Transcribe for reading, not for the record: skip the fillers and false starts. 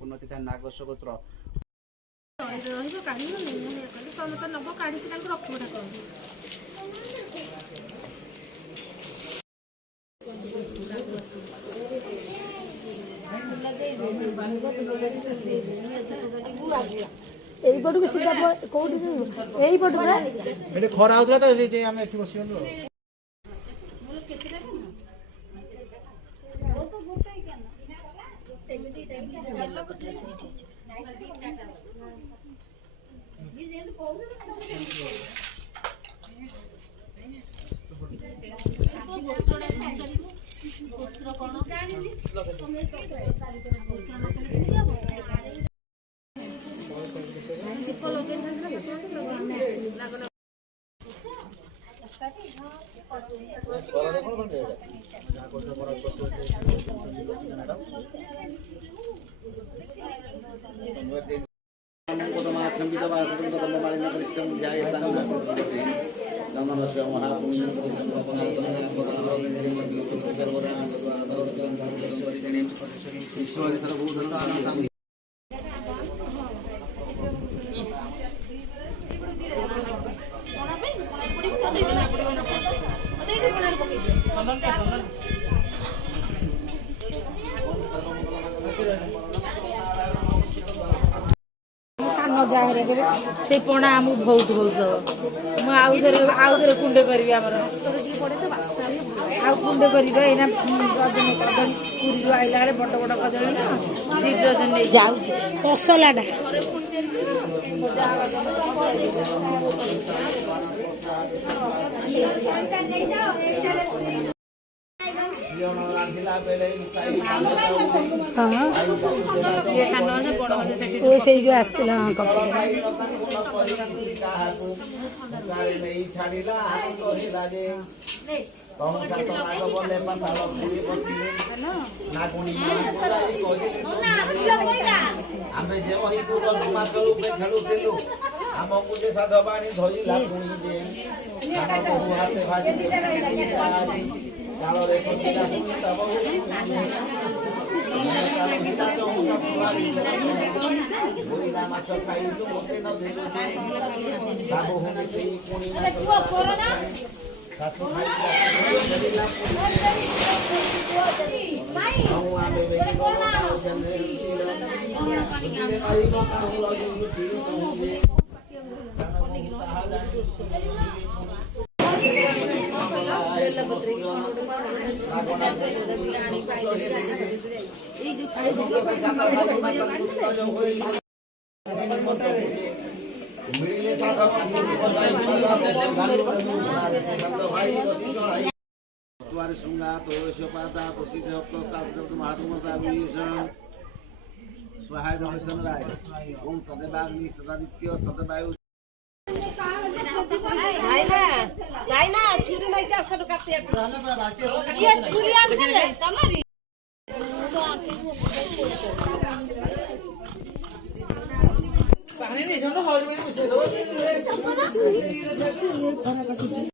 ପୂର୍ଣ୍ଣତିଥା ନାଗ ଗୋତ୍ର এইପଟକୁ ସିଧା କୋଉଠି ଏଇପଟୁ ଖରା ହଉଥିଲା ତ ଆମେ ଏଠି ବସିଗଲୁ। से पणा आमको बहुत बहुत मुझे कुंडे करी आमर कुंडे कर रजन कदली पुरी आइला बड़ बड़ कदली ना 2 डजन नहीं जाऊँ तसलाटा से जो आसला पानी नहीं